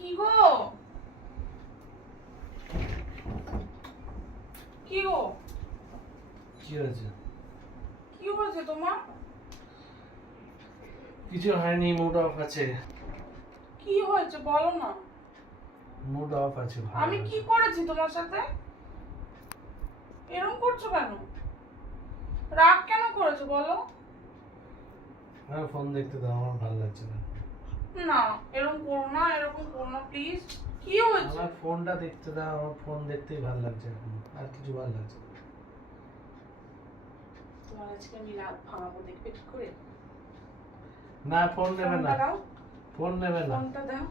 কি গো? কি গো? কি হয়েছে? কি হয়েছে তোমার? কিছু হয়নি, মুড অফ আছে। কি হয়েছে বলো না। মুড অফ আছে। আমি কি করেছি তোমার সাথে? এরকম করছো কেন? রাগ কেন করেছো বলো? আমার ফোন দেখতে দাও, আমার ভালো লাগছে না। না, এরকম করো না, এরকম করো না প্লিজ। কি হয়েছে? আমার ফোনটা দেখতে দাও, আমার ফোন দেখতেই ভালো লাগছে এখন, আর কিছু ভালো লাগছে না। তোমার আজকে আমি রাগ ভাঙাবো, দেখবে ঠিক করে। না, ফোন নেবে না, ফোনটা দাও, ফোন নেবে না। ফোনটা দাও।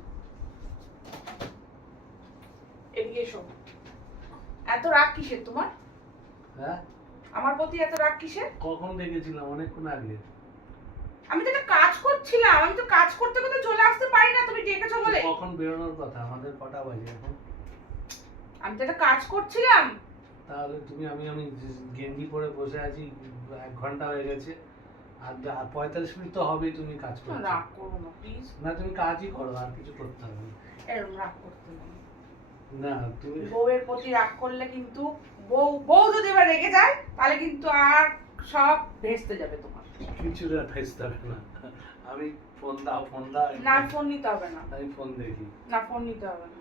এদিকে এসো। এত রাগ কিসের তোমার? হ্যাঁ, আমার প্রতি এত রাগ কিসের? কখন দেখেছিলাম? অনেকক্ষণ আগে। আমি তো একটা কাজ করছিলাম, আমি তো কাজ করতে করতে চলে আসতে পারি না, তুমি ডেকেছো বলে। কখন বেরোনোর কথা? আমাদের কটা বাজে এখন? আমি তো একটা কাজ করছিলাম। তাহলে তুমি আমি গেঞ্জি পরে বসে আছি, 1 ঘন্টা হয়ে গেছে, আর 45 মিনিট তো হবেই তুমি কাজ করছো। রাগ করো না প্লিজ। না, তুমি কাজই করো, আর কিছু করতে হবে না। এরকম রাগ করতে নেই। না, তুমি বউয়ের প্রতি রাগ করলে কিন্তু বউ যদি এবার রেগে যায় তাহলে কিন্তু আর সব ভেস্তে যাবে তোমার। কিছু ফেসতে হবে না। আমি ফোন দাও, ফোন দাও। না, ফোন নিতে হবে না। আমি ফোন দেখি। না, ফোন নিতে হবে না।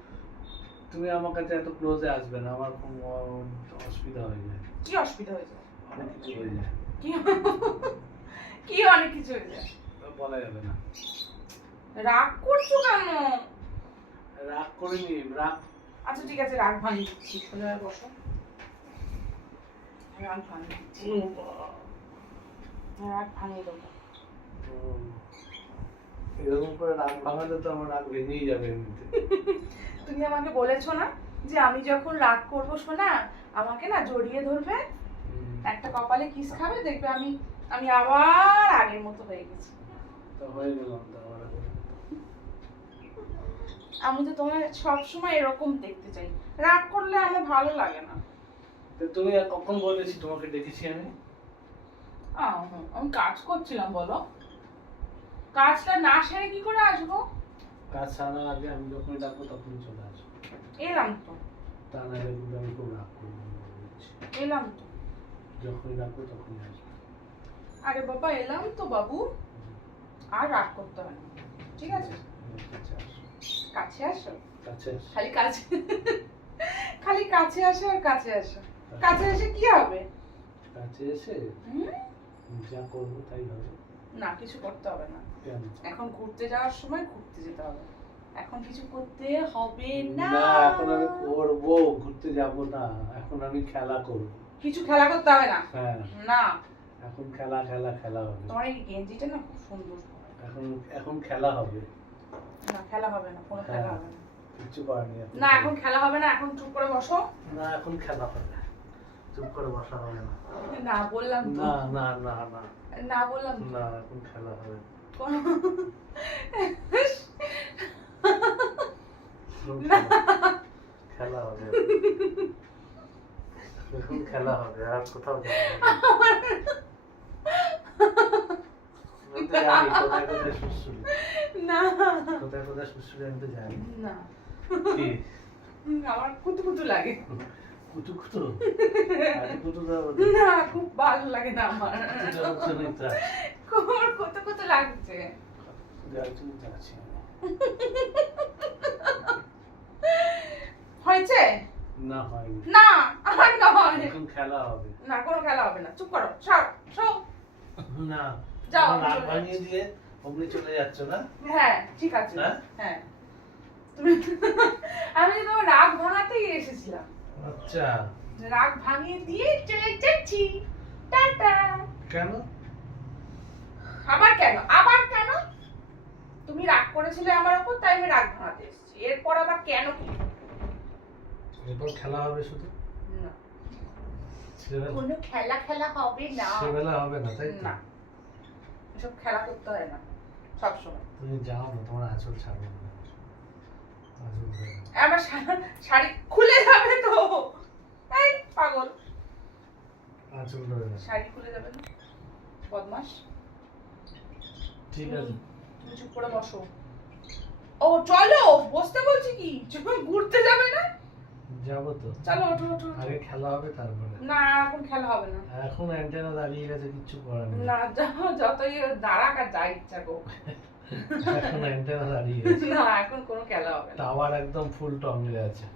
তুমি আমার কাছে এত ক্লোজে আসবে না, আমার খুব অসুবিধা হয়ে যায়। কি অসুবিধা হয়েছে? অনেক কিছু হয়ে যায়, কি কি অনেক কিছু হয়ে যায়? বলা যাবে না। রাগ করছো কেন? রাগ করিনি, রাগ। আচ্ছা ঠিক আছে, রাগ ভাঙিয়ে দিচ্ছি, সোজা হয়ে বসো। রাগ ভাঙিয়ে দিচ্ছি, রাগ ভাঙিয়ে দেবো। এরকম করে রাগ ভাঙালে তো আমার রাগ ভেঙেই যাবে এমনিতে। তুমি আমাকে বলেছো না যে আমি যখন রাগ করবো শোনা আমাকে না জড়িয়ে ধরবে, একটা কপালে কিস খাবে, দেখবে আমি আমি আবার আগের মতো হয়ে গেছি। তো হয়ে গেলাম তো আবার। আমি তো তোমার সব সময় এরকম দেখতে চাই, রাগ করলে আমার ভালো লাগে না। তো তুমি আর কখন বলেছি তোমাকে দেখেছি আমি? আমি কাজ করছিলাম বলো, কাজটা না সেরে কি করে আসবো? কাজ সারার আগে আমি যখনই ডাকবো তখনই চলে আসবো। এলাম তো, তা নাহলে কিন্তু আমি খুব রাগ করবো। এলাম তো। যখনই ডাকবো তখনই আসবো। আরে বাবা এলাম তো বাবু, আর রাগ করতে হয় না, ঠিক আছে? কাছে আসো, কাছে আসো, কাছে আসো। খালি কাছে খালি কাছে আসো আর কাছে আসো। কাছে এসে কি হবে? কাছে এসে হুম? যা করবো তাই হবে। না, কিছু করতে হবে না। কেন? এখন ঘুরতে যাওয়ার সময় ঘুরতে যেতে হবে, এখন কিছু করতে হবে না। না, এখন আমি করবো, ঘুরতে যাবো না, এখন আমি খেলা করবো। কিছু খেলা করতে হবে না। হ্যাঁ, না, এখন খেলা খেলা খেলা হবে। তোমার এই গেঞ্জিটা না খুব সুন্দর। এখন এখন খেলা হবে। না, খেলা হবে না, কোনো খেলা হবে না। কিছু করার নেই। না, এখন খেলা হবে না, এখন চুপ করে বসো। না, এখন খেলা হবে। চুপ করে বসা হবে না। না বললাম তো। না না না না না বললাম তো। না, এখন খেলা হবে। না। খেলা হবে, এখন খেলা হবে, আর কোথাও যাবো না। আমি তো জানি কোথায় কোথায় সুসুরি, না কোথায় কোথায় সুসুরি আমি তো জানি। না, কি? আমার কুতু কুতু লাগে। কুতু কুতু? আরে কুতু দাও। না, খুব ভালো লাগে না আমার। কুতু দাও তো নেই তা। কোমর কুতু কুতু লাগছে। যাই তুমি যাচ্ছি। হয়েছে? না হয়নি। না, আমার নয়। এখন খেলা হবে। না, কোনো খেলা হবে না, চুপ করো, সর সর। না, যাও, রাগ চলে ভাঙিয়ে দিয়ে অমনি চলে যাচ্ছ না? হ্যাঁ ঠিক আছে। হ্যাঁ? হ্যাঁ, তুমি আমি তো তোমার রাগ ভাঙাতেই এসেছিলাম। আচ্ছা, রাগ ভাঙিয়ে দিয়ে চলে যাচ্ছি, টাটা। কেন? আবার কেন? আবার কেন? তুমি রাগ করেছিলে আমার উপর, তাই আমি রাগ ভাঙাতে এসেছি, এরপর আবার কেন কি? এরপর খেলা হবে শুধু? না, ছেলেবেলা? কোনো খেলা খেলা হবে না। ছেলেবেলা হবে না, তাই তো? না, এসব খেলা করতে হয় না সবসময়। তুমি যাও না, তোমার আঁচল ছাড়বে না। আঁচল ধরে নাও। আমার শাড়ি খুলে যাবে তো, এই পাগল, আঁচল ধরে নাও। শাড়ি খুলে যাবে না, বদমাস। ঠিক আছে। তুমি চুপ করে বসো। ও চলো, বসতে বলছি কি, যখন ঘুরতে যাবে না? যাবো তো। চলো ওঠো ওঠো ওঠো। আগে খেলা হবে তারপরে। না এখন খেলা হবে না। এখন অ্যান্টেনা দাঁড়িয়ে গেছে, কিচ্ছু করার নেই। না যাও, যতই দাঁড়াক আর যা ইচ্ছা গো। এখন অ্যান্টেনা দাঁড়িয়ে গেছে। না এখন কোনো খেলা হবে না। টাওয়ার একদম ফুল টঙ্গে আছে।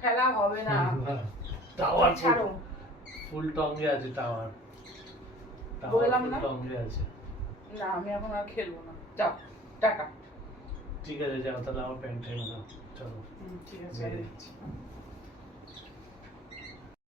খেলা হবে না। টাওয়ার ছাড়ো। ফুল টঙ্গে আছে টাওয়ার। বললাম ফুল না? টঙ্গে আছে। না আমি এখন আর খেলবো না, যাও টাটা। ঠিক আছে যাও তাহলে, আমার প্যান্ট টাইম দাও, চলো। ঠিক আছে বেরিয়ে। দিচ্ছি।